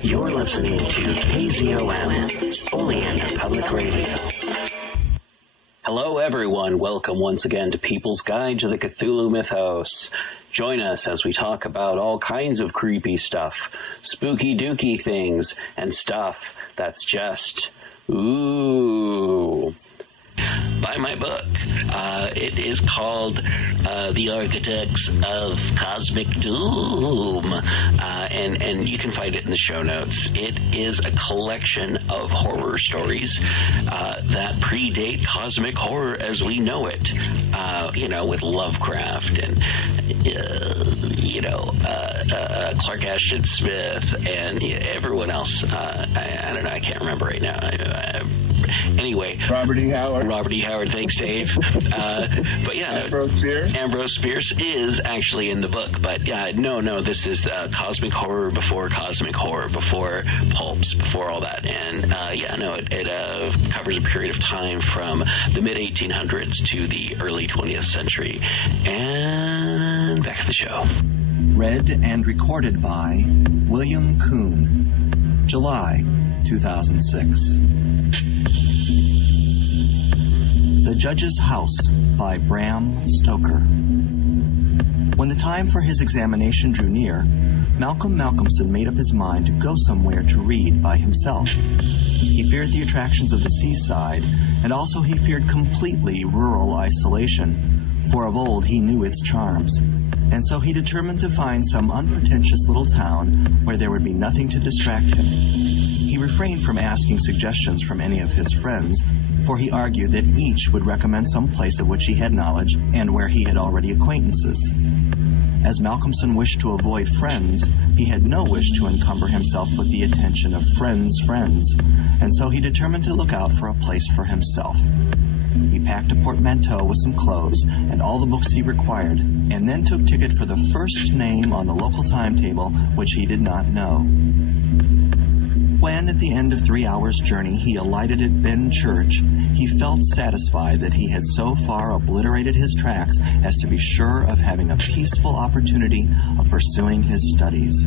You're listening to KZOM, Oleander Public Radio. Hello, everyone. Welcome once again to People's Guide to the Cthulhu Mythos. Join us as we talk about all kinds of creepy stuff, spooky dooky things, and stuff that's just, ooh. Buy my book. It is called The Architects of Cosmic Doom, and you can find it in the show notes. It is a collection of horror stories that predate cosmic horror as we know it, with Lovecraft and, Clark Ashton Smith and everyone else. I don't know, I can't remember right now. Anyway. Robert E. Howard, thanks, Dave. But yeah. Ambrose Bierce is actually in the book, but no, this is cosmic horror, before pulps, before all that. And it covers a period of time from the mid-1800s to the early 20th century. And back to the show. Read and recorded by William Kuhn, July 2006. The Judge's House by Bram Stoker. When the time for his examination drew near, Malcolm Malcolmson made up his mind to go somewhere to read by himself. He feared the attractions of the seaside, and also he feared completely rural isolation, for of old he knew its charms. And so he determined to find some unpretentious little town where there would be nothing to distract him. He refrained from asking suggestions from any of his friends, for he argued that each would recommend some place of which he had knowledge and where he had already acquaintances. As Malcolmson wished to avoid friends, he had no wish to encumber himself with the attention of friends' friends, and so he determined to look out for a place for himself. He packed a portmanteau with some clothes and all the books he required, and then took ticket for the first name on the local timetable which he did not know. When, at the end of 3 hours' journey, he alighted at Ben Church, he felt satisfied that he had so far obliterated his tracks as to be sure of having a peaceful opportunity of pursuing his studies.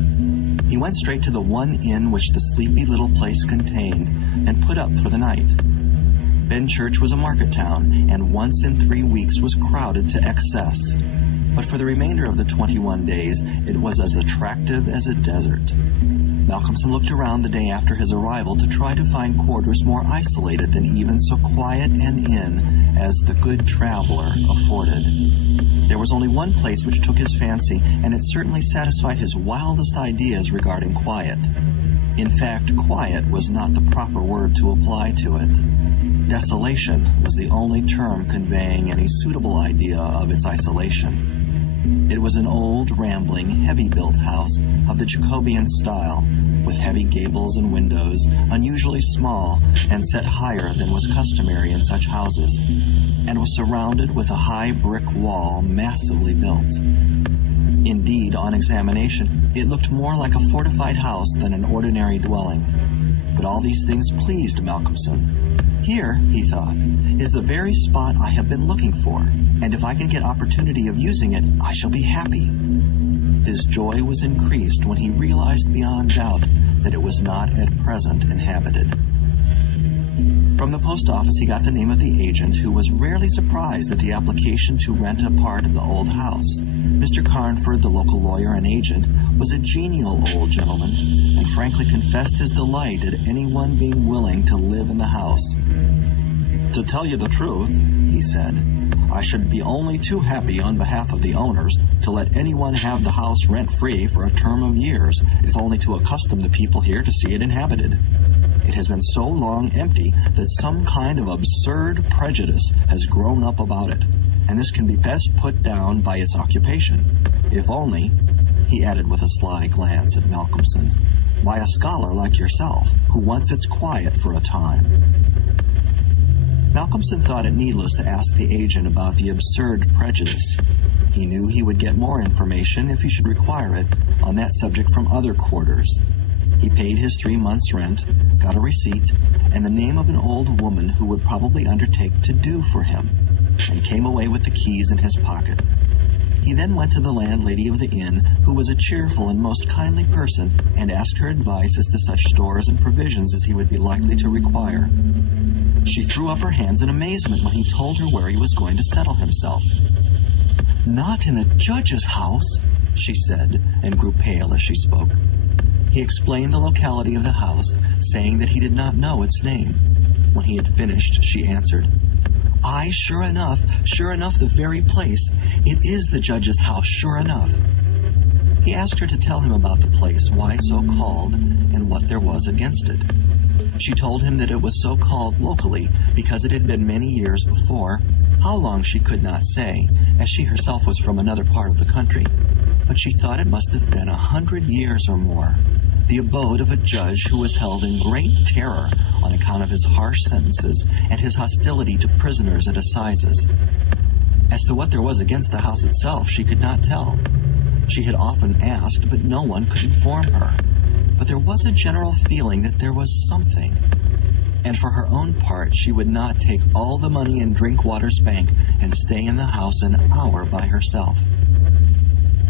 He went straight to the one inn which the sleepy little place contained, and put up for the night. Ben Church was a market town, and once in 3 weeks was crowded to excess. But for the remainder of the 21 days, it was as attractive as a desert. Malcolmson looked around the day after his arrival to try to find quarters more isolated than even so quiet an inn as the Good Traveler afforded. There was only one place which took his fancy, and it certainly satisfied his wildest ideas regarding quiet. In fact, quiet was not the proper word to apply to it. Desolation was the only term conveying any suitable idea of its isolation. It was an old, rambling, heavy-built house of the Jacobean style, with heavy gables and windows, unusually small and set higher than was customary in such houses, and was surrounded with a high brick wall massively built. Indeed, on examination, it looked more like a fortified house than an ordinary dwelling. But all these things pleased Malcolmson. Here, he thought, is the very spot I have been looking for, and if I can get opportunity of using it, I shall be happy. His joy was increased when he realized beyond doubt that it was not at present inhabited. From the post office he got the name of the agent, who was rarely surprised at the application to rent a part of the old house. Mr. Carnford, the local lawyer and agent, was a genial old gentleman, and frankly confessed his delight at anyone being willing to live in the house. "To tell you the truth," he said, "I should be only too happy on behalf of the owners to let anyone have the house rent-free for a term of years, if only to accustom the people here to see it inhabited. It has been so long empty that some kind of absurd prejudice has grown up about it, and this can be best put down by its occupation. If only," he added with a sly glance at Malcolmson, "by a scholar like yourself, who wants its quiet for a time." Malcolmson thought it needless to ask the agent about the absurd prejudice. He knew he would get more information, if he should require it, on that subject from other quarters. He paid his 3 months' rent, got a receipt, and the name of an old woman who would probably undertake to do for him, and came away with the keys in his pocket. He then went to the landlady of the inn, who was a cheerful and most kindly person, and asked her advice as to such stores and provisions as he would be likely to require. She threw up her hands in amazement when he told her where he was going to settle himself. "Not in the judge's house," she said, and grew pale as she spoke. He explained the locality of the house, saying that he did not know its name. When he had finished, she answered, "Aye, sure enough, the very place. It is the judge's house, sure enough." He asked her to tell him about the place, why so called, and what there was against it. She told him that it was so called locally because it had been many years before. How long she could not say, as she herself was from another part of the country, but she thought it must have been 100 years or more, the abode of a judge who was held in great terror on account of his harsh sentences and his hostility to prisoners at assizes. As to what there was against the house itself, she could not tell. She had often asked, but no one could inform her. But there was a general feeling that there was something. And for her own part, she would not take all the money in Drinkwater's bank and stay in the house an hour by herself.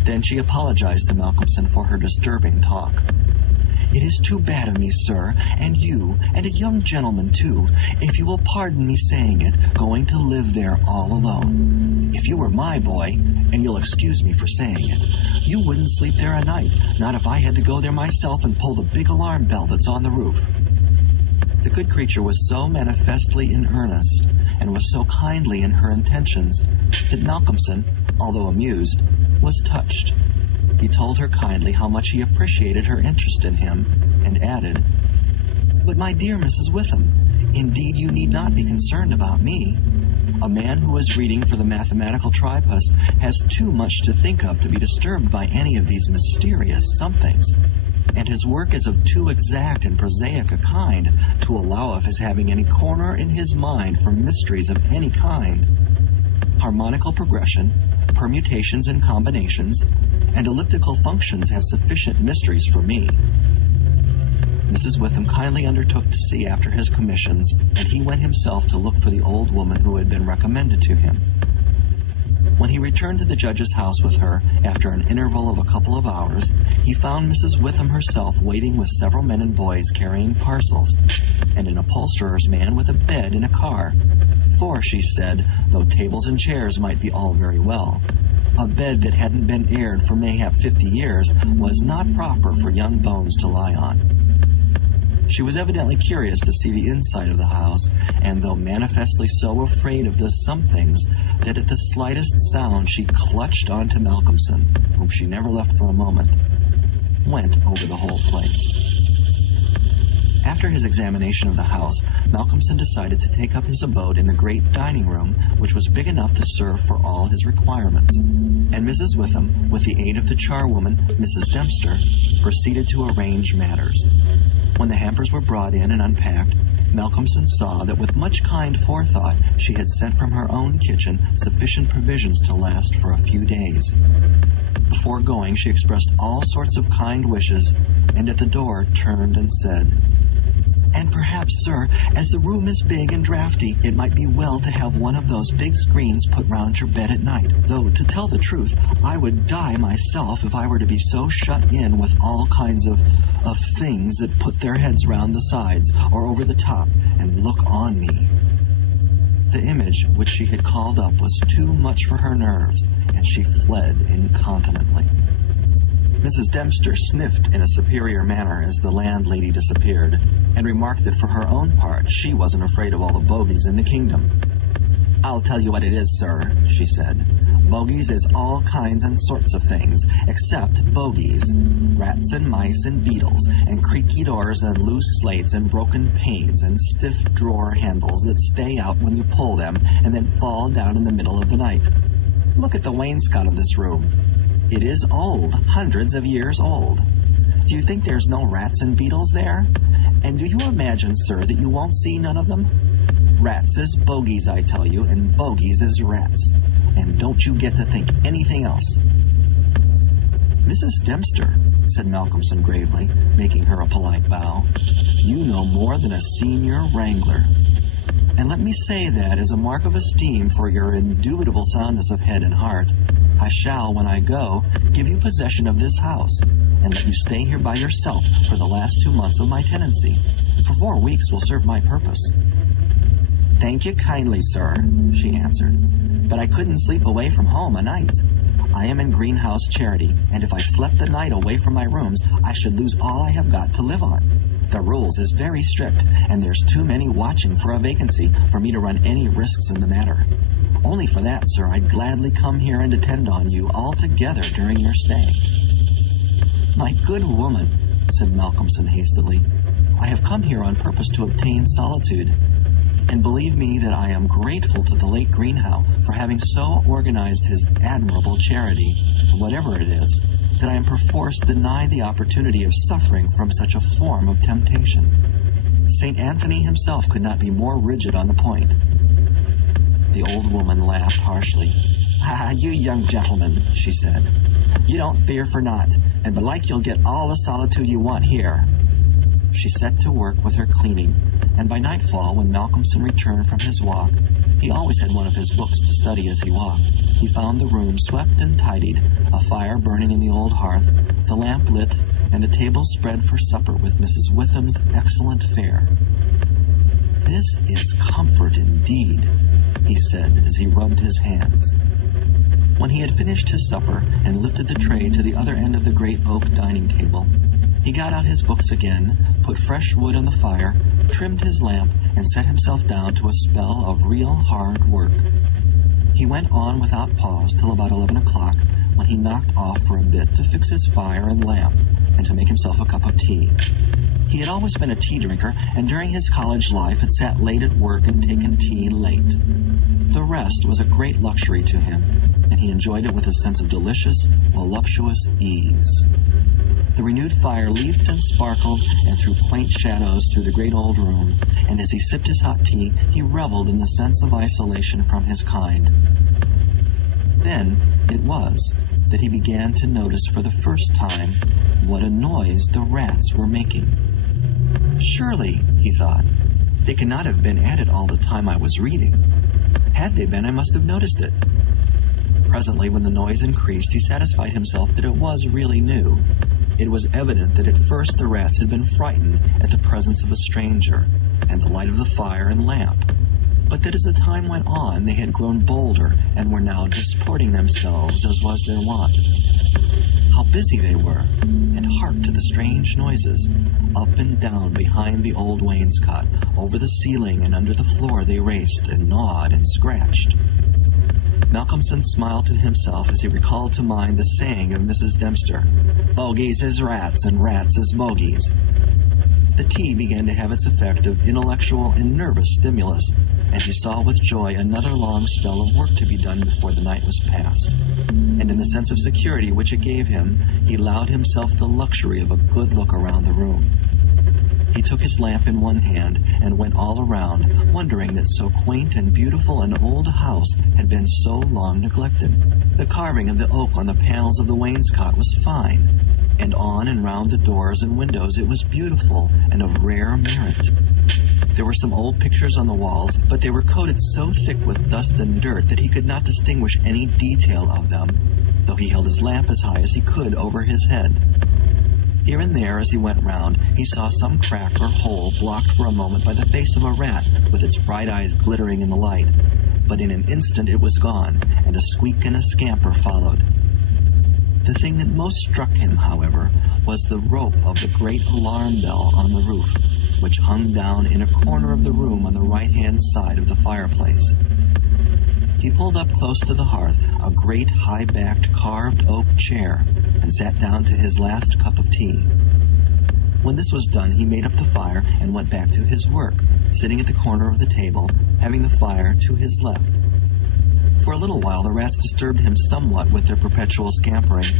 Then she apologized to Malcolmson for her disturbing talk. "It is too bad of me, sir, and you, and a young gentleman, too, if you will pardon me saying it, going to live there all alone. If you were my boy, and you'll excuse me for saying it, you wouldn't sleep there a night, not if I had to go there myself and pull the big alarm bell that's on the roof." The good creature was so manifestly in earnest, and was so kindly in her intentions, that Malcolmson, although amused, was touched. He told her kindly how much he appreciated her interest in him, and added, "But my dear Mrs. Witham, indeed you need not be concerned about me. A man who is reading for the mathematical tripos has too much to think of to be disturbed by any of these mysterious somethings, and his work is of too exact and prosaic a kind to allow of his having any corner in his mind for mysteries of any kind. Harmonical progression, permutations and combinations, and elliptical functions have sufficient mysteries for me." Mrs. Witham kindly undertook to see after his commissions, and he went himself to look for the old woman who had been recommended to him. When he returned to the judge's house with her, after an interval of a couple of hours, he found Mrs. Witham herself waiting with several men and boys carrying parcels, and an upholsterer's man with a bed in a car. For, she said, though tables and chairs might be all very well, a bed that hadn't been aired for mayhap 50 years was not proper for young bones to lie on. She was evidently curious to see the inside of the house, and though manifestly so afraid of the somethings that at the slightest sound she clutched onto Malcolmson, whom she never left for a moment, went over the whole place. After his examination of the house, Malcolmson decided to take up his abode in the great dining room, which was big enough to serve for all his requirements, and Mrs. Witham, with the aid of the charwoman, Mrs. Dempster, proceeded to arrange matters. When the hampers were brought in and unpacked, Malcolmson saw that with much kind forethought she had sent from her own kitchen sufficient provisions to last for a few days. Before going, she expressed all sorts of kind wishes, and at the door turned and said, "And perhaps, sir, as the room is big and draughty, it might be well to have one of those big screens put round your bed at night, though, to tell the truth, I would die myself if I were to be so shut in with all kinds of things that put their heads round the sides or over the top and look on me." The image which she had called up was too much for her nerves, and she fled incontinently. Mrs. Dempster sniffed in a superior manner as the landlady disappeared, and remarked that for her own part she wasn't afraid of all the bogies in the kingdom. "I'll tell you what it is, sir," she said. "Bogies is all kinds and sorts of things, except bogies. Rats and mice and beetles, and creaky doors and loose slates and broken panes and stiff drawer handles that stay out when you pull them and then fall down in the middle of the night. Look at the wainscot of this room. It is old, hundreds of years old. Do you think there's no rats and beetles there? And do you imagine, sir, that you won't see none of them? Rats is bogies, I tell you, and bogies is rats. And don't you get to think anything else." "Mrs. Dempster," said Malcolmson gravely, making her a polite bow, "you know more than a senior wrangler. And let me say that, as a mark of esteem for your indubitable soundness of head and heart, I shall, when I go, give you possession of this house and let you stay here by yourself for the last 2 months of my tenancy. For 4 weeks will serve my purpose." "Thank you kindly, sir," she answered, "but I couldn't sleep away from home a night. I am in greenhouse charity, and if I slept the night away from my rooms, I should lose all I have got to live on. The rules is very strict, and there's too many watching for a vacancy for me to run any risks in the matter. Only for that, sir, I'd gladly come here and attend on you altogether during your stay." "My good woman," said Malcolmson hastily, "I have come here on purpose to obtain solitude. And believe me that I am grateful to the late Greenhow for having so organized his admirable charity, whatever it is, that I am perforce denied the opportunity of suffering from such a form of temptation. St. Anthony himself could not be more rigid on the point." The old woman laughed harshly. "Ah, you young gentlemen," she said, "you don't fear for naught, and belike you'll get all the solitude you want here." She set to work with her cleaning, and by nightfall, when Malcolmson returned from his walk, he always had one of his books to study as he walked, he found the room swept and tidied, a fire burning in the old hearth, the lamp lit, and the table spread for supper with Mrs. Witham's excellent fare. "This is comfort indeed," he said as he rubbed his hands. When he had finished his supper and lifted the tray to the other end of the great oak dining table, he got out his books again, put fresh wood on the fire, trimmed his lamp, and set himself down to a spell of real hard work. He went on without pause till about 11 o'clock, when he knocked off for a bit to fix his fire and lamp, and to make himself a cup of tea. He had always been a tea drinker, and during his college life had sat late at work and taken tea late. The rest was a great luxury to him, and he enjoyed it with a sense of delicious, voluptuous ease. The renewed fire leaped and sparkled and threw quaint shadows through the great old room, and as he sipped his hot tea, he reveled in the sense of isolation from his kind. Then it was that he began to notice for the first time what a noise the rats were making. "Surely," he thought, "they cannot have been at it all the time I was reading. Had they been, I must have noticed it." Presently, when the noise increased, he satisfied himself that it was really new. It was evident that at first the rats had been frightened at the presence of a stranger and the light of the fire and lamp, but that as the time went on they had grown bolder and were now disporting themselves as was their wont. How busy they were, and hark to the strange noises. Up and down behind the old wainscot, over the ceiling and under the floor they raced and gnawed and scratched. Malcolmson smiled to himself as he recalled to mind the saying of Mrs. Dempster, "Bogies is rats and rats is bogies." The tea began to have its effect of intellectual and nervous stimulus, and he saw with joy another long spell of work to be done before the night was past. And in the sense of security which it gave him, he allowed himself the luxury of a good look around the room. He took his lamp in one hand and went all around, wondering that so quaint and beautiful an old house had been so long neglected. The carving of the oak on the panels of the wainscot was fine, and on and round the doors and windows it was beautiful and of rare merit. There were some old pictures on the walls, but they were coated so thick with dust and dirt that he could not distinguish any detail of them, though he held his lamp as high as he could over his head. Here and there, as he went round, he saw some crack or hole blocked for a moment by the face of a rat with its bright eyes glittering in the light, but in an instant it was gone, and a squeak and a scamper followed. The thing that most struck him, however, was the rope of the great alarm bell on the roof, which hung down in a corner of the room on the right-hand side of the fireplace. He pulled up close to the hearth a great high-backed carved oak chair, and sat down to his last cup of tea. When this was done, he made up the fire and went back to his work, sitting at the corner of the table, having the fire to his left. For a little while the rats disturbed him somewhat with their perpetual scampering,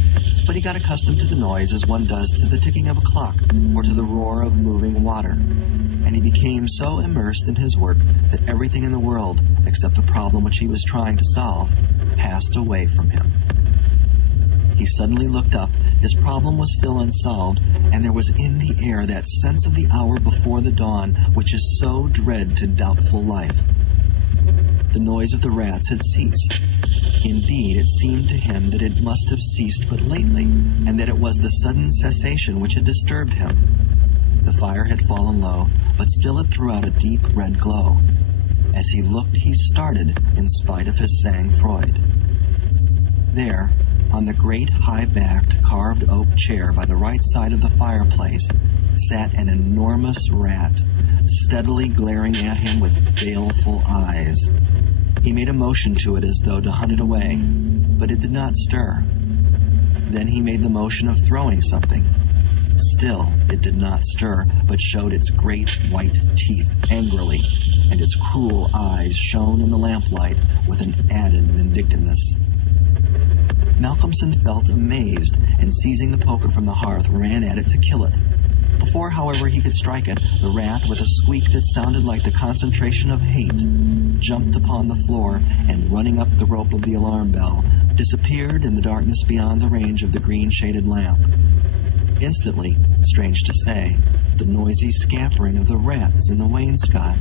but he got accustomed to the noise as one does to the ticking of a clock or to the roar of moving water, and he became so immersed in his work that everything in the world, except the problem which he was trying to solve, passed away from him. He suddenly looked up. His problem was still unsolved, and there was in the air that sense of the hour before the dawn which is so dread to doubtful life. the noise of the rats had ceased. Indeed, it seemed to him that it must have ceased but lately, and that it was the sudden cessation which had disturbed him. The fire had fallen low, but still it threw out a deep red glow. As he looked, he started, in spite of his sang-froid. There, on the great high-backed carved oak chair by the right side of the fireplace, sat an enormous rat, steadily glaring at him with baleful eyes. He made a motion to it as though to hunt it away, but it did not stir. Then he made the motion of throwing something. Still, it did not stir, but showed its great white teeth angrily, and its cruel eyes shone in the lamplight with an added vindictiveness. Malcolmson felt amazed, and seizing the poker from the hearth, ran at it to kill it. Before, however, he could strike it, the rat, with a squeak that sounded like the concentration of hate, jumped upon the floor and, running up the rope of the alarm bell, disappeared in the darkness beyond the range of the green-shaded lamp. Instantly, strange to say, the noisy scampering of the rats in the wainscot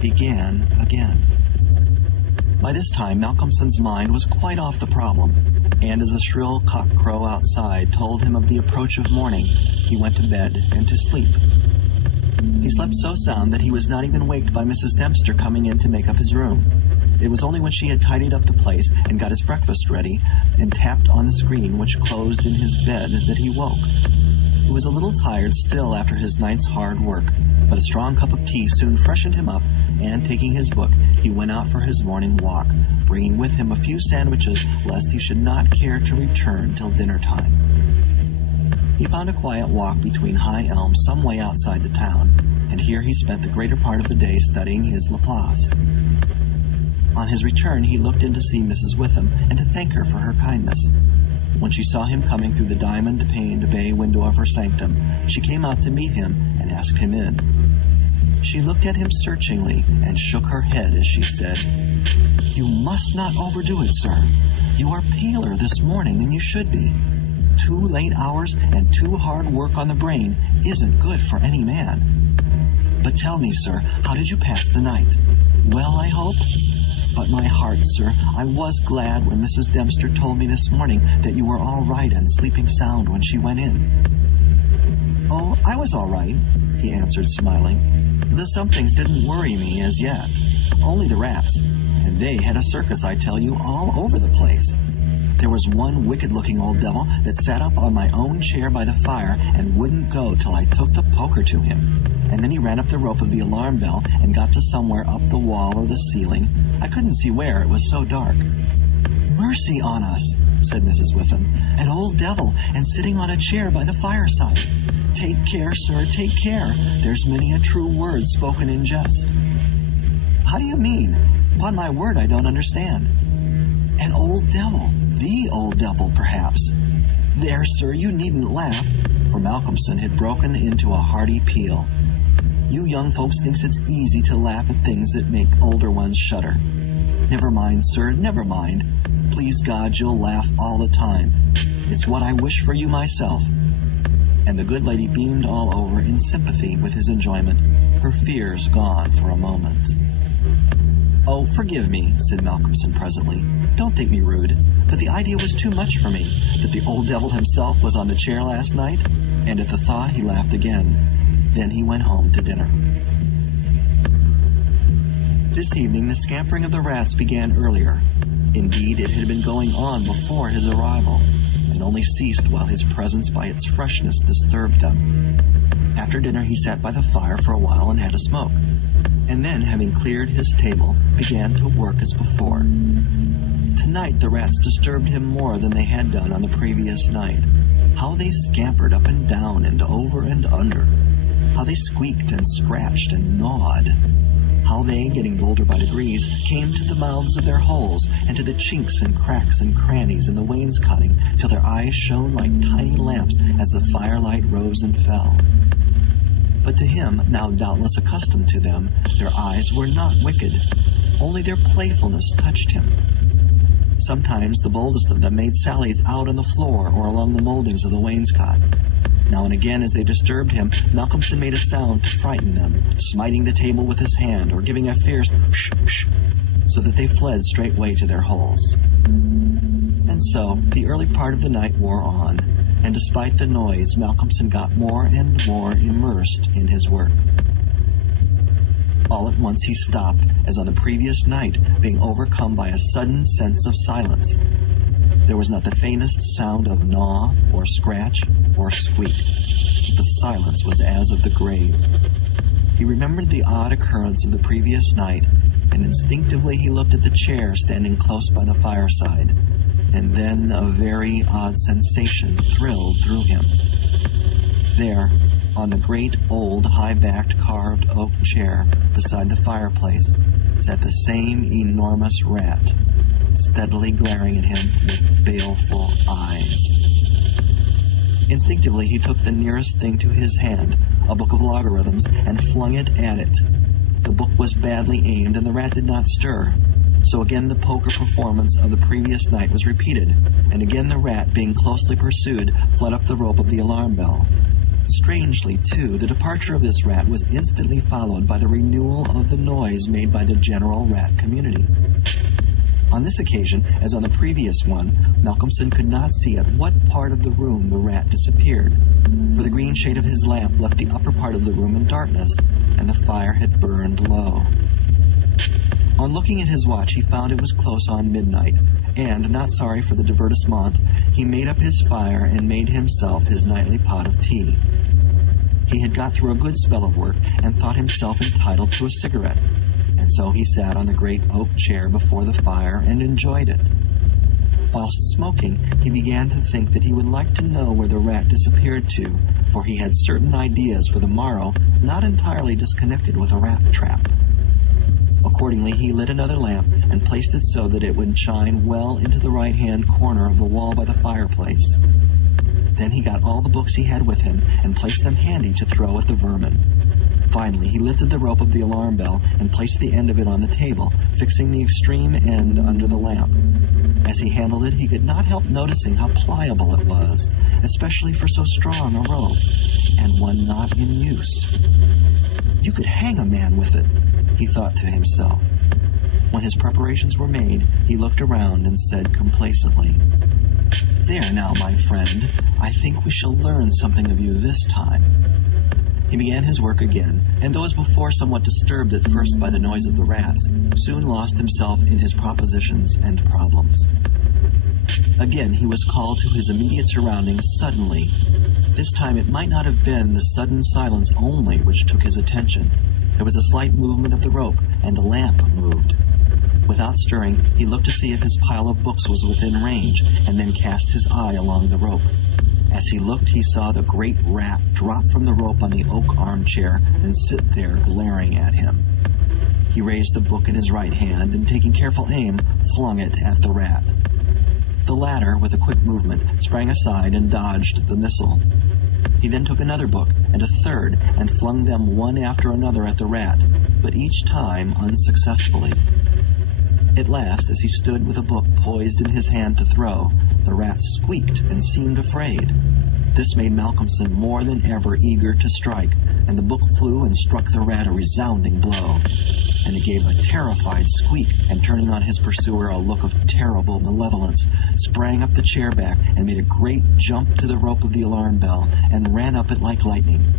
began again. By this time, Malcolmson's mind was quite off the problem, and as a shrill cock-crow outside told him of the approach of morning, he went to bed and to sleep. He slept so sound that he was not even waked by Mrs. Dempster coming in to make up his room. It was only when she had tidied up the place and got his breakfast ready and tapped on the screen which closed in his bed that he woke. He was a little tired still after his night's hard work, but a strong cup of tea soon freshened him up, and taking his book, he went out for his morning walk, bringing with him a few sandwiches lest he should not care to return till dinner time. He found a quiet walk between high elms some way outside the town, and here he spent the greater part of the day studying his Laplace. On his return, he looked in to see Mrs. Witham and to thank her for her kindness. When she saw him coming through the diamond-paned bay window of her sanctum, she came out to meet him and asked him in. She looked at him searchingly and shook her head as she said, "You must not overdo it, sir. You are paler this morning than you should be. 2 late hours and 2 hard work on the brain isn't good for any man. But tell me, sir, how did you pass the night? Well, I hope? But my heart, sir, I was glad when Mrs. Dempster told me this morning that you were all right and sleeping sound when she went in." "Oh, I was all right," he answered, smiling. "The somethings didn't worry me as yet. Only the rats. And they had a circus, I tell you, all over the place. There was one wicked-looking old devil that sat up on my own chair by the fire and wouldn't go till I took the poker to him. And then he ran up the rope of the alarm bell and got to somewhere up the wall or the ceiling. I couldn't see where, it was so dark." "Mercy on us," said Mrs. Witham. "An old devil, and sitting on a chair by the fireside. Take care, sir, take care. There's many a true word spoken in jest." "How do you mean? Upon my word, I don't understand." "An old devil. The old devil, perhaps." "There, sir, you needn't laugh," for Malcolmson had broken into a hearty peal. "You young folks thinks it's easy to laugh at things that make older ones shudder. Never mind, sir, never mind. Please God, you'll laugh all the time. It's what I wish for you myself." And the good lady beamed all over in sympathy with his enjoyment, her fears gone for a moment. "Oh, forgive me," said Malcolmson presently. "Don't think me rude, but the idea was too much for me, that the old devil himself was on the chair last night," and at the thought he laughed again. Then he went home to dinner. This evening the scampering of the rats began earlier. Indeed, it had been going on before his arrival, and only ceased while his presence by its freshness disturbed them. After dinner he sat by the fire for a while and had a smoke, and then, having cleared his table, began to work as before. Tonight the rats disturbed him more than they had done on the previous night. How they scampered up and down and over and under. How they squeaked and scratched and gnawed. How they, getting bolder by degrees, came to the mouths of their holes and to the chinks and cracks and crannies in the wainscoting, till their eyes shone like tiny lamps as the firelight rose and fell. But to him, now doubtless accustomed to them, their eyes were not wicked. Only their playfulness touched him. Sometimes the boldest of them made sallies out on the floor or along the moldings of the wainscot. Now and again, as they disturbed him, Malcolmson made a sound to frighten them, smiting the table with his hand or giving a fierce "shh, shh." so that they fled straightway to their holes. And so, the early part of the night wore on, and despite the noise, Malcolmson got more and more immersed in his work. All at once he stopped, as on the previous night, being overcome by a sudden sense of silence. There was not the faintest sound of gnaw, or scratch, or squeak. The silence was as of the grave. He remembered the odd occurrence of the previous night, and instinctively he looked at the chair standing close by the fireside, and then a very odd sensation thrilled through him. There, on the great old high-backed carved oak chair beside the fireplace, sat the same enormous rat, steadily glaring at him with baleful eyes. Instinctively, he took the nearest thing to his hand, a book of logarithms, and flung it at it. The book was badly aimed, and the rat did not stir. So again the poker performance of the previous night was repeated, and again the rat, being closely pursued, fled up the rope of the alarm bell. Strangely, too, the departure of this rat was instantly followed by the renewal of the noise made by the general rat community. On this occasion, as on the previous one, Malcolmson could not see at what part of the room the rat disappeared, for the green shade of his lamp left the upper part of the room in darkness, and the fire had burned low. On looking at his watch, he found it was close on midnight, and, not sorry for the divertissement, he made up his fire and made himself his nightly pot of tea. He had got through a good spell of work and thought himself entitled to a cigarette, and so he sat on the great oak chair before the fire and enjoyed it. Whilst smoking, he began to think that he would like to know where the rat disappeared to, for he had certain ideas for the morrow not entirely disconnected with a rat trap. Accordingly, he lit another lamp and placed it so that it would shine well into the right-hand corner of the wall by the fireplace. Then he got all the books he had with him and placed them handy to throw at the vermin. Finally, he lifted the rope of the alarm bell and placed the end of it on the table, fixing the extreme end under the lamp. As he handled it, he could not help noticing how pliable it was, especially for so strong a rope, and one not in use. You could hang a man with it, he thought to himself. When his preparations were made, he looked around and said complacently, "There now, my friend, I think we shall learn something of you this time." He began his work again, and though as before somewhat disturbed at first by the noise of the rats, soon lost himself in his propositions and problems. Again he was called to his immediate surroundings suddenly. This time it might not have been the sudden silence only which took his attention. There was a slight movement of the rope, and the lamp moved. Without stirring, he looked to see if his pile of books was within range, and then cast his eye along the rope. As he looked, he saw the great rat drop from the rope on the oak armchair and sit there glaring at him. He raised the book in his right hand, and taking careful aim, flung it at the rat. The latter, with a quick movement, sprang aside and dodged the missile. He then took another book and a third and flung them one after another at the rat, but each time unsuccessfully. At last, as he stood with a book poised in his hand to throw, the rat squeaked and seemed afraid. This made Malcolmson more than ever eager to strike, and the book flew and struck the rat a resounding blow. And it gave a terrified squeak, and turning on his pursuer a look of terrible malevolence, sprang up the chair back and made a great jump to the rope of the alarm bell and ran up it like lightning.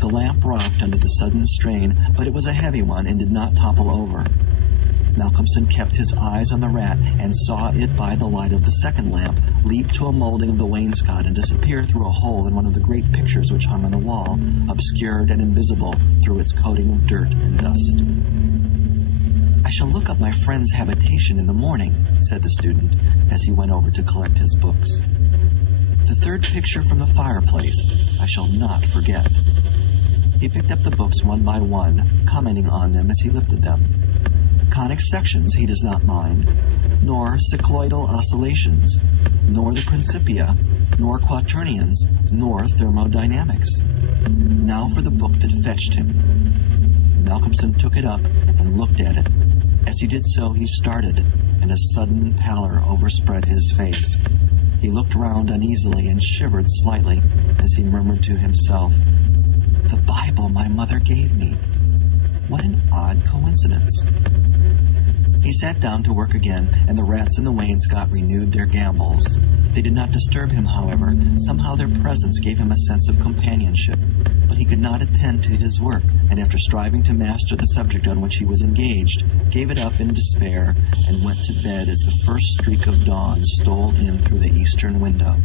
The lamp rocked under the sudden strain, but it was a heavy one and did not topple over. Malcolmson kept his eyes on the rat and saw it by the light of the second lamp leap to a molding of the wainscot and disappear through a hole in one of the great pictures which hung on the wall, obscured and invisible through its coating of dirt and dust. "I shall look up my friend's habitation in the morning," said the student, as he went over to collect his books. "The third picture from the fireplace I shall not forget." He picked up the books one by one, commenting on them as he lifted them. Conic sections he does not mind, nor cycloidal oscillations, nor the Principia, nor quaternions, nor thermodynamics. Now for the book that fetched him. Malcolmson took it up and looked at it. As he did so, he started, and a sudden pallor overspread his face. He looked round uneasily and shivered slightly as he murmured to himself, "The Bible my mother gave me. What an odd coincidence." He sat down to work again, and the rats in the wainscot renewed their gambols. They did not disturb him, however. Somehow their presence gave him a sense of companionship. But he could not attend to his work, and after striving to master the subject on which he was engaged, gave it up in despair and went to bed as the first streak of dawn stole in through the eastern window.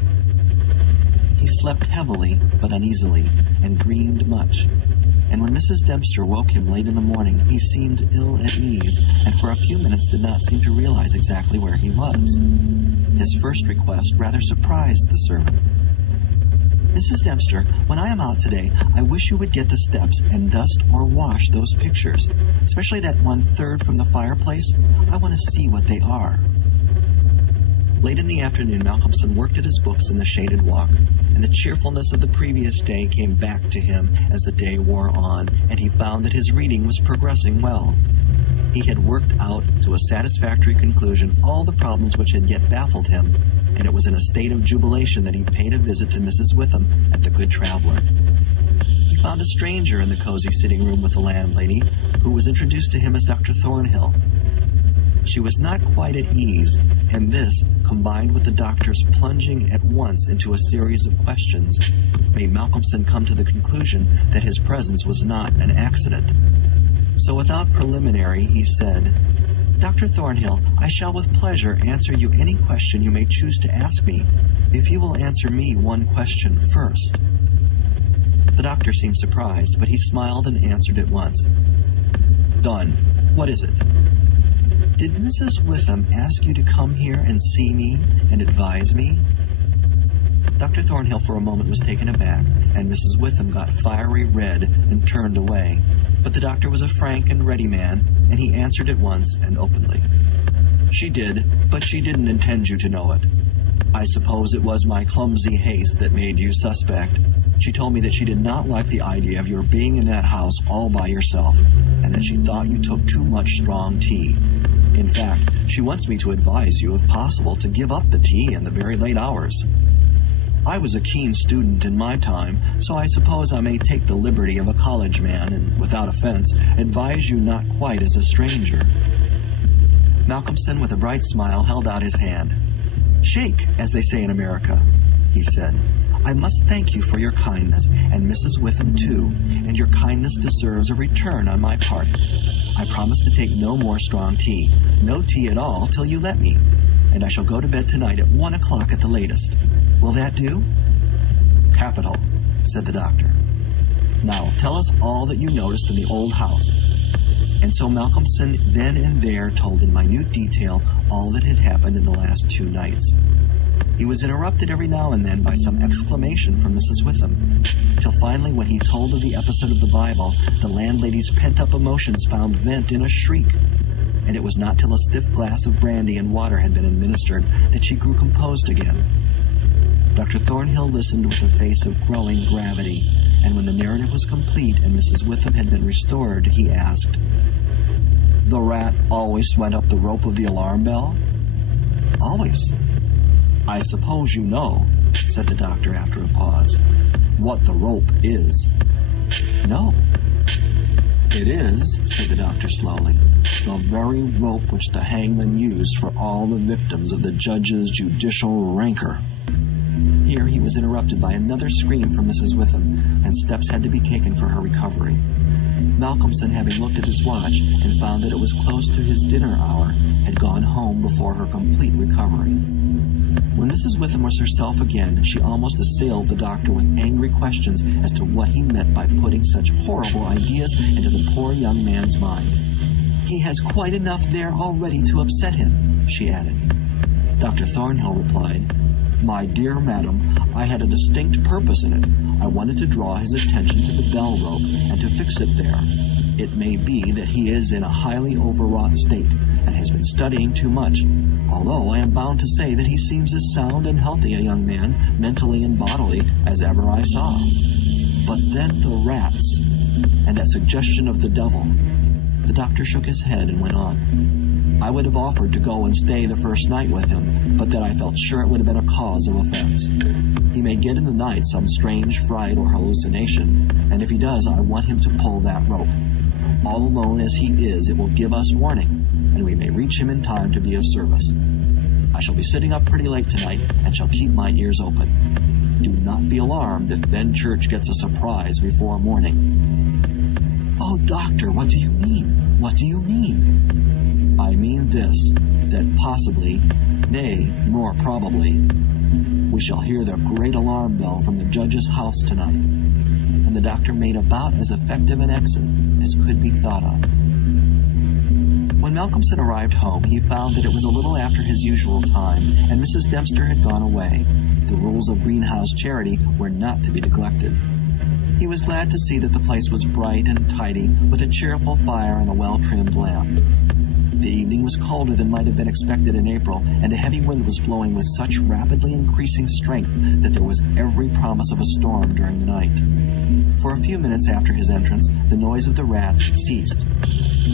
He slept heavily but uneasily, and dreamed much. And when Mrs. Dempster woke him late in the morning, he seemed ill at ease, and for a few minutes did not seem to realize exactly where he was. His first request rather surprised the servant. "Mrs. Dempster, when I am out today, I wish you would get the steps and dust or wash those pictures, especially that 1/3 from the fireplace. I want to see what they are." Late in the afternoon, Malcolmson worked at his books in the shaded walk, and the cheerfulness of the previous day came back to him as the day wore on, and he found that his reading was progressing well. He had worked out to a satisfactory conclusion all the problems which had yet baffled him, and it was in a state of jubilation that he paid a visit to Mrs. Witham at the Good Traveler. He found a stranger in the cozy sitting room with the landlady, who was introduced to him as Dr. Thornhill. She was not quite at ease, and this, combined with the doctor's plunging at once into a series of questions, made Malcolmson come to the conclusion that his presence was not an accident. So without preliminary, he said, "Dr. Thornhill, I shall with pleasure answer you any question you may choose to ask me, if you will answer me one question first." The doctor seemed surprised, but he smiled and answered at once. "Done. What is it?" "Did Mrs. Witham ask you to come here and see me and advise me?" Dr. Thornhill for a moment was taken aback, and Mrs. Witham got fiery red and turned away. But the doctor was a frank and ready man, and he answered at once and openly. "She did, but she didn't intend you to know it. I suppose it was my clumsy haste that made you suspect. She told me that she did not like the idea of your being in that house all by yourself, and that she thought you took too much strong tea. In fact, she wants me to advise you, if possible, to give up the tea in the very late hours. I was a keen student in my time, so I suppose I may take the liberty of a college man and, without offense, advise you not quite as a stranger." Malcolmson, with a bright smile, held out his hand. "Shake, as they say in America," he said. "I must thank you for your kindness, and Mrs. Witham too, and your kindness deserves a return on my part. I promise to take no more strong tea, no tea at all till you let me, and I shall go to bed tonight at 1 o'clock at the latest. Will that do?" "Capital," said the doctor. "Now tell us all that you noticed in the old house." And so Malcolmson then and there told in minute detail all that had happened in the last 2 nights. He was interrupted every now and then by some exclamation from Mrs. Witham, till finally, when he told of the episode of the Bible, the landlady's pent-up emotions found vent in a shriek, and it was not till a stiff glass of brandy and water had been administered that she grew composed again. Dr. Thornhill listened with a face of growing gravity, and when the narrative was complete and Mrs. Witham had been restored, he asked, "The rat always went up the rope of the alarm bell?" "Always." "I suppose you know," said the doctor after a pause, "what the rope is?" "No." "It is," said the doctor slowly, "the very rope which the hangman used for all the victims of the judge's judicial rancor." Here he was interrupted by another scream from Mrs. Witham, and steps had to be taken for her recovery. Malcolmson, having looked at his watch and found that it was close to his dinner hour, had gone home before her complete recovery. When Mrs. Witham was herself again, she almost assailed the doctor with angry questions as to what he meant by putting such horrible ideas into the poor young man's mind. "He has quite enough there already to upset him," she added. Dr. Thornhill replied, "My dear madam, I had a distinct purpose in it. I wanted to draw his attention to the bell rope and to fix it there. It may be that he is in a highly overwrought state and has been studying too much, although I am bound to say that he seems as sound and healthy a young man, mentally and bodily, as ever I saw. But then the rats, and that suggestion of the devil." The doctor shook his head and went on. "I would have offered to go and stay the first night with him, but that I felt sure it would have been a cause of offense. He may get in the night some strange fright or hallucination, and if he does, I want him to pull that rope. All alone as he is, it will give us warning. and we may reach him in time to be of service. I shall be sitting up pretty late tonight and shall keep my ears open. Do not be alarmed if Ben Church gets a surprise before morning." "Oh, Doctor, what do you mean? What do you mean?" "I mean this, that possibly, nay, more probably, we shall hear the great alarm bell from the judge's house tonight." And the doctor made about as effective an exit as could be thought of. When Malcolmson arrived home, he found that it was a little after his usual time, and Mrs. Dempster had gone away. The rules of greenhouse charity were not to be neglected. He was glad to see that the place was bright and tidy, with a cheerful fire and a well-trimmed lamp. The evening was colder than might have been expected in April, and a heavy wind was blowing with such rapidly increasing strength that there was every promise of a storm during the night. For a few minutes after his entrance, the noise of the rats ceased,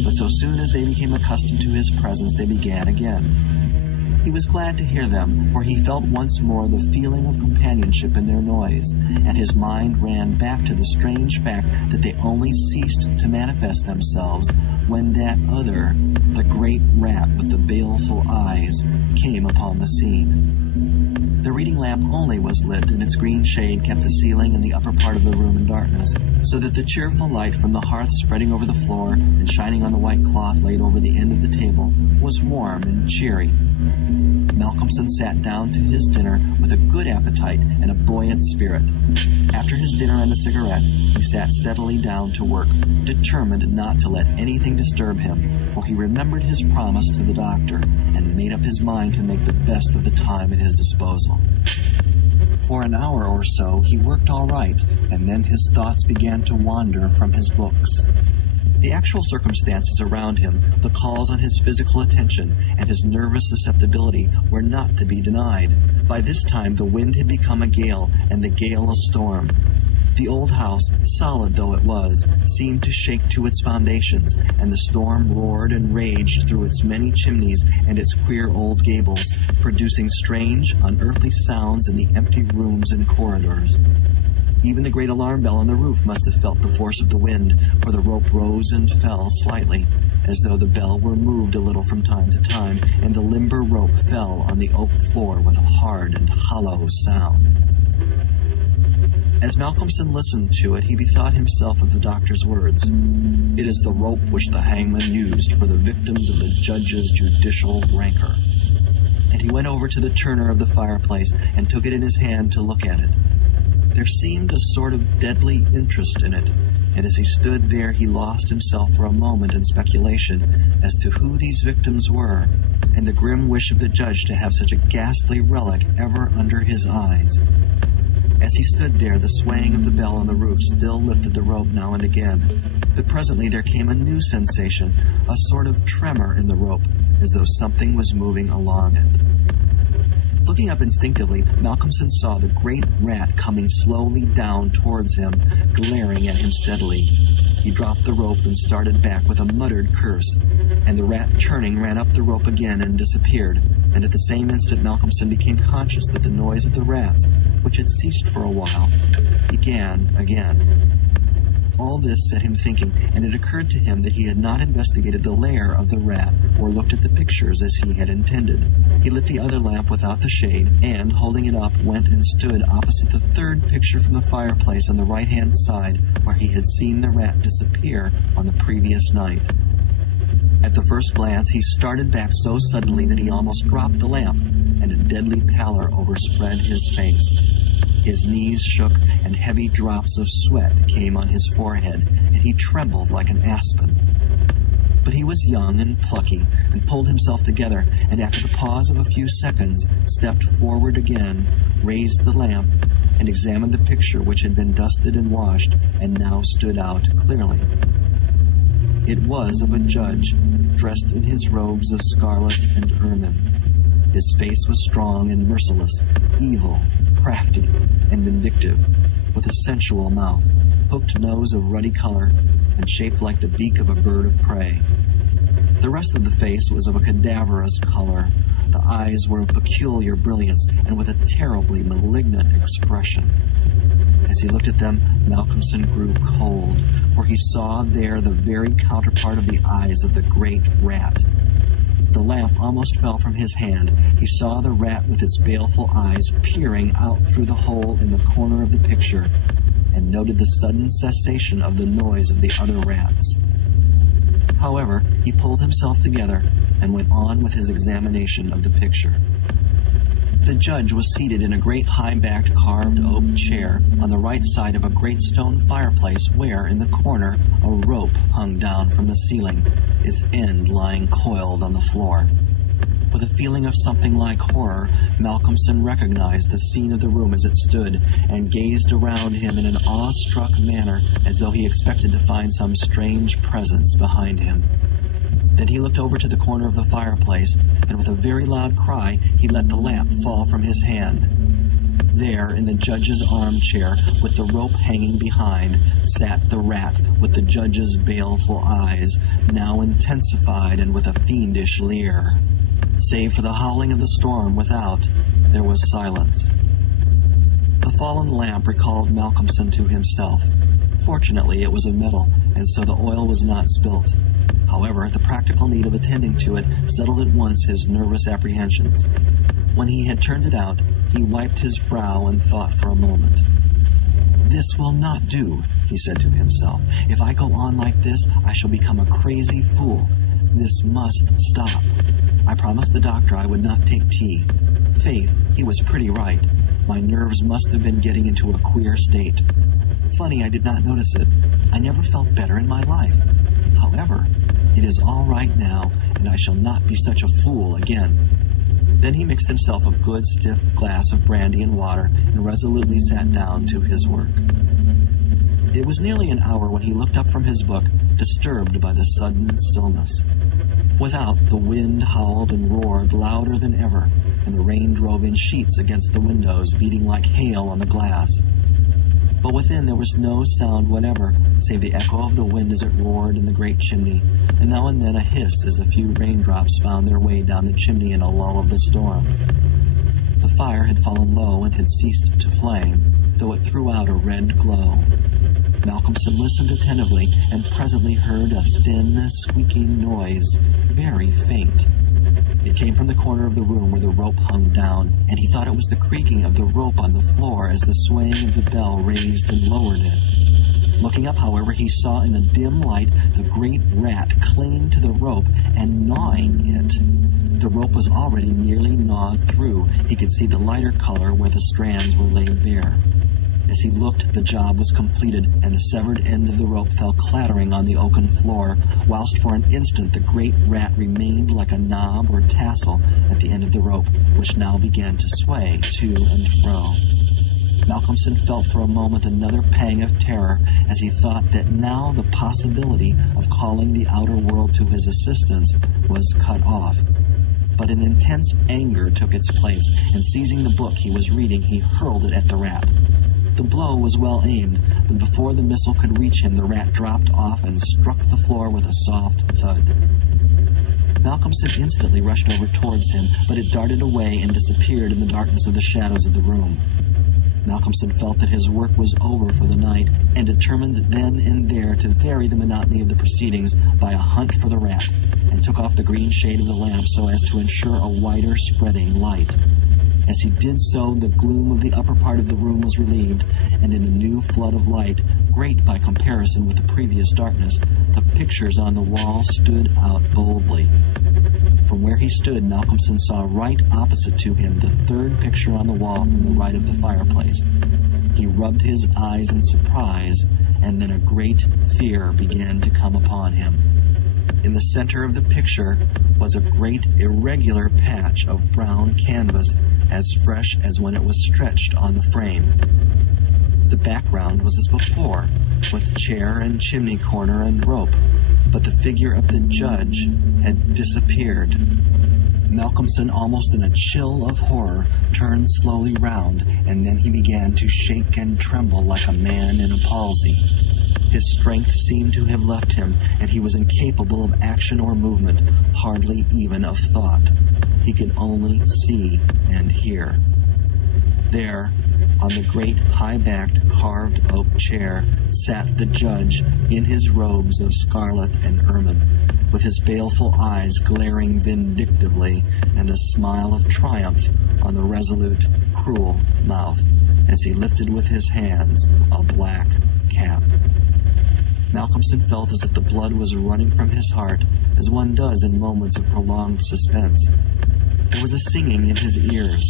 but so soon as they became accustomed to his presence, they began again. He was glad to hear them, for he felt once more the feeling of companionship in their noise, and his mind ran back to the strange fact that they only ceased to manifest themselves when that other, the great rat with the baleful eyes, came upon the scene. The reading lamp only was lit, and its green shade kept the ceiling and the upper part of the room in darkness, so that the cheerful light from the hearth spreading over the floor and shining on the white cloth laid over the end of the table was warm and cheery. Malcolmson sat down to his dinner with a good appetite and a buoyant spirit. After his dinner and a cigarette, he sat steadily down to work, determined not to let anything disturb him, for he remembered his promise to the doctor and made up his mind to make the best of the time at his disposal. For an hour or so he worked all right, and then his thoughts began to wander from his books. The actual circumstances around him, the calls on his physical attention, and his nervous susceptibility were not to be denied. By this time the wind had become a gale, and the gale a storm. The old house, solid though it was, seemed to shake to its foundations, and the storm roared and raged through its many chimneys and its queer old gables, producing strange, unearthly sounds in the empty rooms and corridors. Even the great alarm bell on the roof must have felt the force of the wind, for the rope rose and fell slightly, as though the bell were moved a little from time to time, and the limber rope fell on the oak floor with a hard and hollow sound. As Malcolmson listened to it, he bethought himself of the doctor's words. "It is the rope which the hangman used for the victims of the judge's judicial rancor." And he went over to the turner of the fireplace and took it in his hand to look at it. There seemed a sort of deadly interest in it, and as he stood there he lost himself for a moment in speculation as to who these victims were, and the grim wish of the judge to have such a ghastly relic ever under his eyes. As he stood there, the swaying of the bell on the roof still lifted the rope now and again, but presently there came a new sensation, a sort of tremor in the rope, as though something was moving along it. Looking up instinctively, Malcolmson saw the great rat coming slowly down towards him, glaring at him steadily. He dropped the rope and started back with a muttered curse, and the rat, turning, ran up the rope again and disappeared, and at the same instant Malcolmson became conscious that the noise of the rats, which had ceased for a while, began again. All this set him thinking, and it occurred to him that he had not investigated the lair of the rat or looked at the pictures as he had intended. He lit the other lamp without the shade, and, holding it up, went and stood opposite the third picture from the fireplace on the right-hand side, where he had seen the rat disappear on the previous night. At the first glance, he started back so suddenly that he almost dropped the lamp, and a deadly pallor overspread his face. His knees shook, and heavy drops of sweat came on his forehead, and he trembled like an aspen. But he was young and plucky, and pulled himself together, and after the pause of a few seconds, stepped forward again, raised the lamp, and examined the picture which had been dusted and washed, and now stood out clearly. It was of a judge, dressed in his robes of scarlet and ermine. His face was strong and merciless, evil, crafty, and vindictive, with a sensual mouth, hooked nose of ruddy color, and shaped like the beak of a bird of prey. The rest of the face was of a cadaverous color. The eyes were of peculiar brilliance, and with a terribly malignant expression. As he looked at them, Malcolmson grew cold, for he saw there the very counterpart of the eyes of the great rat. The lamp almost fell from his hand. He saw the rat with its baleful eyes peering out through the hole in the corner of the picture, and noted the sudden cessation of the noise of the other rats. However, he pulled himself together and went on with his examination of the picture. The judge was seated in a great high-backed carved oak chair on the right side of a great stone fireplace where, in the corner, a rope hung down from the ceiling, its end lying coiled on the floor. With a feeling of something like horror, Malcolmson recognized the scene of the room as it stood, and gazed around him in an awestruck manner as though he expected to find some strange presence behind him. Then he looked over to the corner of the fireplace, and with a very loud cry, he let the lamp fall from his hand. There, in the judge's armchair, with the rope hanging behind, sat the rat with the judge's baleful eyes, now intensified and with a fiendish leer. Save for the howling of the storm without, there was silence. The fallen lamp recalled Malcolmson to himself. Fortunately, it was of metal, and so the oil was not spilt. However, the practical need of attending to it settled at once his nervous apprehensions. When he had turned it out, he wiped his brow and thought for a moment. "This will not do," he said to himself. "If I go on like this, I shall become a crazy fool. This must stop. I promised the doctor I would not take tea. Faith, he was pretty right. My nerves must have been getting into a queer state. Funny I did not notice it. I never felt better in my life. However, it is all right now, and I shall not be such a fool again." Then he mixed himself a good stiff glass of brandy and water and resolutely sat down to his work. It was nearly an hour when he looked up from his book, disturbed by the sudden stillness. Without, the wind howled and roared louder than ever, and the rain drove in sheets against the windows, beating like hail on the glass. But within there was no sound whatever, save the echo of the wind as it roared in the great chimney, and now and then a hiss as a few raindrops found their way down the chimney in a lull of the storm. The fire had fallen low and had ceased to flame, though it threw out a red glow. Malcolmson listened attentively, and presently heard a thin, squeaking noise, very faint. It came from the corner of the room where the rope hung down, and he thought it was the creaking of the rope on the floor as the swaying of the bell raised and lowered it. Looking up, however, he saw in the dim light the great rat clinging to the rope and gnawing it. The rope was already nearly gnawed through. He could see the lighter color where the strands were laid bare. As he looked, the job was completed, and the severed end of the rope fell clattering on the oaken floor, whilst for an instant the great rat remained like a knob or tassel at the end of the rope, which now began to sway to and fro. Malcolmson felt for a moment another pang of terror as he thought that now the possibility of calling the outer world to his assistance was cut off. But an intense anger took its place, and seizing the book he was reading, he hurled it at the rat. The blow was well aimed, but before the missile could reach him, the rat dropped off and struck the floor with a soft thud. Malcolmson instantly rushed over towards him, but it darted away and disappeared in the darkness of the shadows of the room. Malcolmson felt that his work was over for the night, and determined then and there to vary the monotony of the proceedings by a hunt for the rat, and took off the green shade of the lamp so as to ensure a wider spreading light. As he did so, the gloom of the upper part of the room was relieved, and in the new flood of light, great by comparison with the previous darkness, the pictures on the wall stood out boldly. From where he stood, Malcolmson saw right opposite to him the third picture on the wall from the right of the fireplace. He rubbed his eyes in surprise, and then a great fear began to come upon him. In the center of the picture was a great irregular patch of brown canvas, as fresh as when it was stretched on the frame. The background was as before, with chair and chimney corner and rope, but the figure of the judge had disappeared. Malcolmson, almost in a chill of horror, turned slowly round, and then he began to shake and tremble like a man in a palsy. His strength seemed to have left him, and he was incapable of action or movement, hardly even of thought. He could only see and hear. There, on the great high-backed carved oak chair, sat the judge in his robes of scarlet and ermine, with his baleful eyes glaring vindictively and a smile of triumph on the resolute, cruel mouth as he lifted with his hands a black cap. Malcolmson felt as if the blood was running from his heart, as one does in moments of prolonged suspense. There was a singing in his ears.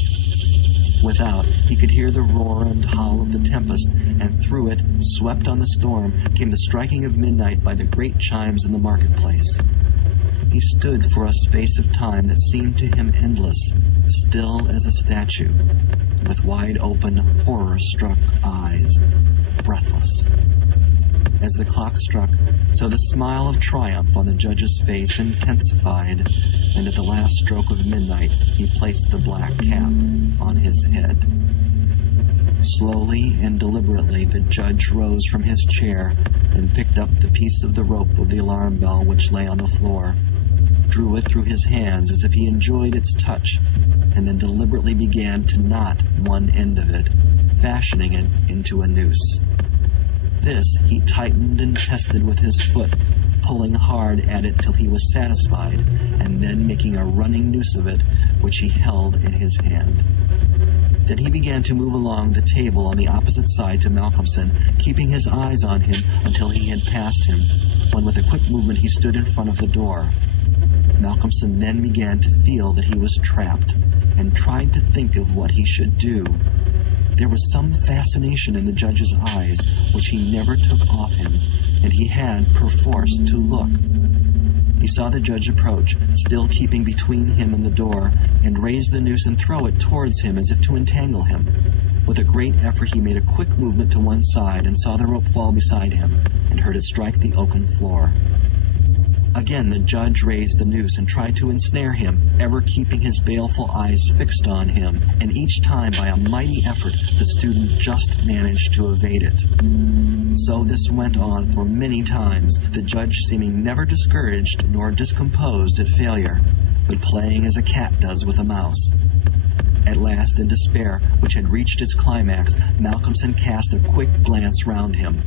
Without, he could hear the roar and howl of the tempest, and through it, swept on the storm, came the striking of midnight by the great chimes in the marketplace. He stood for a space of time that seemed to him endless, still as a statue, with wide-open, horror-struck eyes, breathless. As the clock struck, so the smile of triumph on the judge's face intensified, and at the last stroke of midnight he placed the black cap on his head. Slowly and deliberately the judge rose from his chair and picked up the piece of the rope of the alarm bell which lay on the floor, drew it through his hands as if he enjoyed its touch, and then deliberately began to knot one end of it, fashioning it into a noose. This he tightened and tested with his foot, pulling hard at it till he was satisfied, and then making a running noose of it, which he held in his hand. Then he began to move along the table on the opposite side to Malcolmson, keeping his eyes on him until he had passed him, when with a quick movement he stood in front of the door. Malcolmson then began to feel that he was trapped, and tried to think of what he should do. There was some fascination in the judge's eyes which he never took off him, and he had, perforce, to look. He saw the judge approach, still keeping between him and the door, and raise the noose and throw it towards him as if to entangle him. With a great effort he made a quick movement to one side and saw the rope fall beside him, and heard it strike the oaken floor. Again the judge raised the noose and tried to ensnare him, ever keeping his baleful eyes fixed on him, and each time by a mighty effort the student just managed to evade it. So this went on for many times, the judge seeming never discouraged nor discomposed at failure, but playing as a cat does with a mouse. At last, in despair, which had reached its climax, Malcolmson cast a quick glance round him.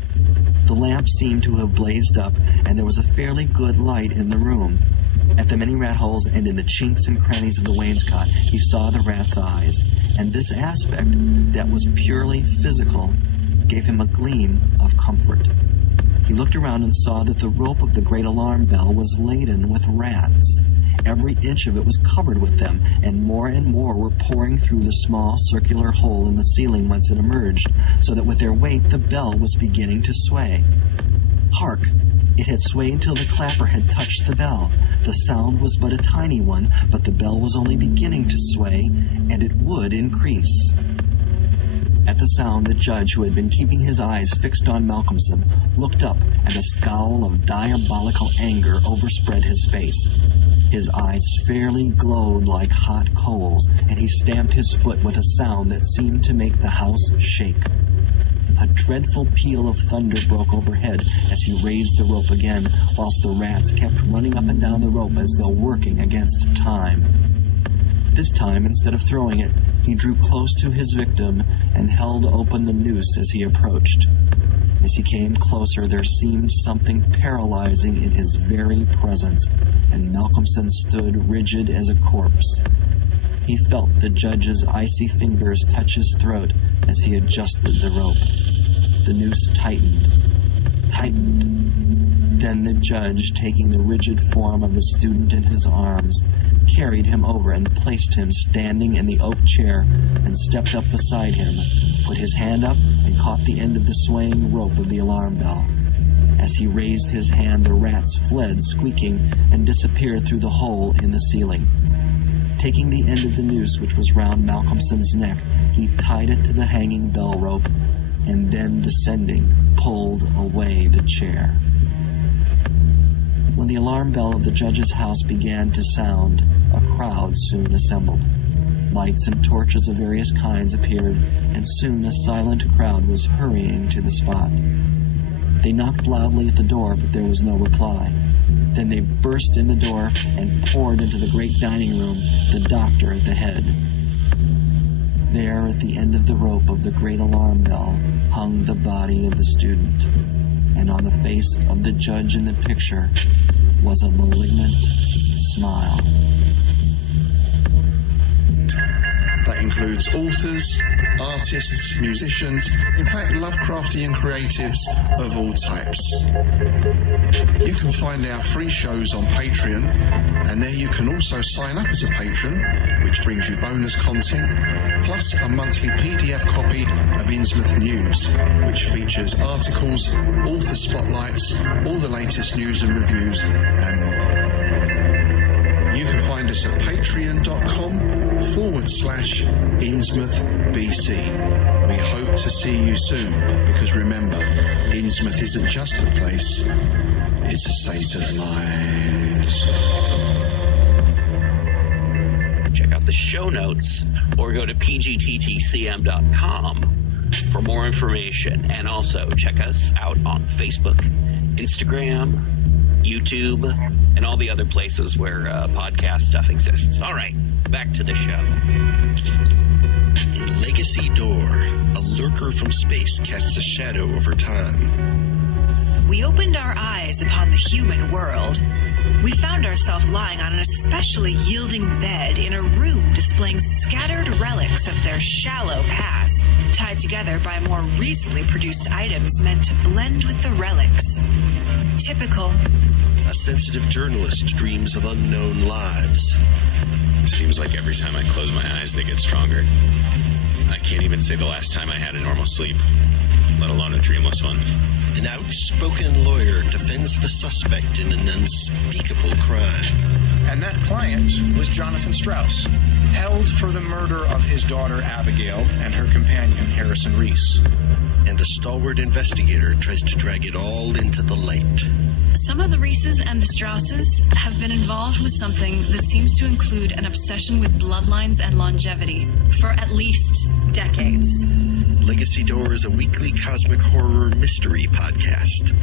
The lamp seemed to have blazed up, and there was a fairly good light in the room. At the many rat holes and in the chinks and crannies of the wainscot, he saw the rat's eyes, and this aspect, that was purely physical, gave him a gleam of comfort. He looked around and saw that the rope of the great alarm bell was laden with rats. Every inch of it was covered with them, and more were pouring through the small circular hole in the ceiling whence it emerged, so that with their weight the bell was beginning to sway. Hark! It had swayed till the clapper had touched the bell. The sound was but a tiny one, but the bell was only beginning to sway, and it would increase. At the sound, the judge, who had been keeping his eyes fixed on Malcolmson, looked up, and a scowl of diabolical anger overspread his face. His eyes fairly glowed like hot coals, and he stamped his foot with a sound that seemed to make the house shake. A dreadful peal of thunder broke overhead as he raised the rope again, whilst the rats kept running up and down the rope as though working against time. This time, instead of throwing it, he drew close to his victim and held open the noose as he approached. As he came closer, there seemed something paralyzing in his very presence, and Malcolmson stood rigid as a corpse. He felt the judge's icy fingers touch his throat as he adjusted the rope. The noose tightened. Then the judge, taking the rigid form of the student in his arms, carried him over and placed him standing in the oak chair, and stepped up beside him, put his hand up, and caught the end of the swaying rope of the alarm bell. As he raised his hand, the rats fled squeaking and disappeared through the hole in the ceiling. Taking the end of the noose which was round Malcolmson's neck, he tied it to the hanging bell rope, and then, descending, pulled away the chair. When the alarm bell of the judge's house began to sound, a crowd soon assembled. Lights and torches of various kinds appeared, and soon a silent crowd was hurrying to the spot. They knocked loudly at the door, but there was no reply. Then they burst in the door and poured into the great dining room, the doctor at the head. There, at the end of the rope of the great alarm bell, hung the body of the student, and on the face of the judge in the picture, was a malignant smile. That includes authors, artists, musicians, in fact Lovecraftian creatives of all types. You can find our free shows on Patreon, and there you can also sign up as a patron, which brings you bonus content, plus a monthly PDF copy of Innsmouth News, which features articles, author spotlights, all the latest news and reviews, and more. You can find us at patreon.com/InnsmouthBC. We hope to see you soon, because remember, Innsmouth isn't just a place, it's a state of mind. Check out the show notes or go to pgttcm.com for more information. And also check us out on Facebook, Instagram, YouTube, and all the other places where podcast stuff exists. All right, back to the show. In Legacy Door, a lurker from space casts a shadow over time. We opened our eyes upon the human world. We found ourselves lying on an especially yielding bed in a room displaying scattered relics of their shallow past, tied together by more recently produced items meant to blend with the relics. Typical. A sensitive journalist dreams of unknown lives. Seems like every time I close my eyes, they get stronger. I can't even say the last time I had a normal sleep, let alone a dreamless one. An outspoken lawyer defends the suspect in an unspeakable crime. And that client was Jonathan Strauss, held for the murder of his daughter Abigail and her companion Harrison Reese. And a stalwart investigator tries to drag it all into the light. Some of the Reeses and the Strausses have been involved with something that seems to include an obsession with bloodlines and longevity for at least decades. Legacy Door is a weekly cosmic horror mystery podcast.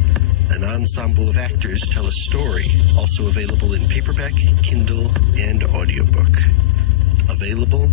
An ensemble of actors tell a story, also available in paperback, Kindle, and audiobook. Available